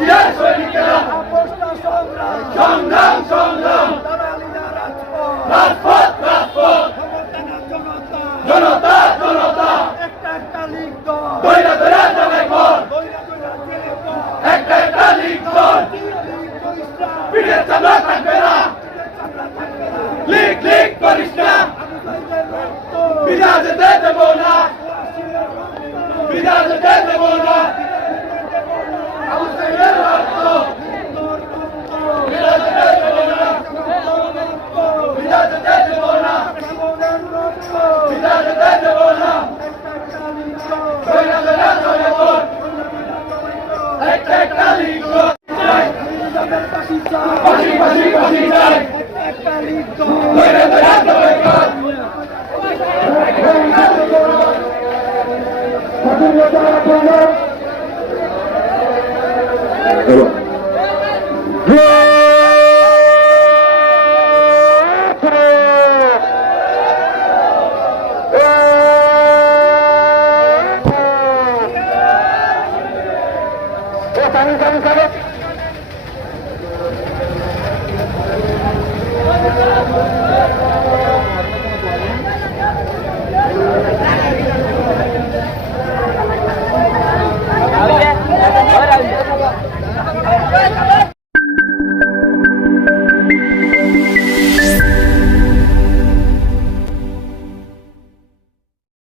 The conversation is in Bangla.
জিয়ার সৈনিকেরা আপোষটা সংগ্রাম সংগ্রাম সংগ্রাম দালালিরা রাজপথ রাজপথ রাজপথ ক্ষমতা না জনতা জনতা জনতা একটা লীগ দল দৈরা দৈরা জেলে ঘর দৈরা দৈরা জেলে দল একটা লীগ দল পিঠের চামড়া থাকবে না লীগ লীগ করিস না বিনা যেতে দেবো না বিনা যেতে দেবো না আবু সাইদের রক্ত বিনা যেতে দেবো না বিনা যেতে দেবো না বিনা যেতে দেবো না দৈরা দৈরা জেলে ঘর একটা লীগ দল ফাঁসি ফাঁসি ফাঁসি চাই একটা লীগ দল দৈরা দৈরা জেলে ঘর Kami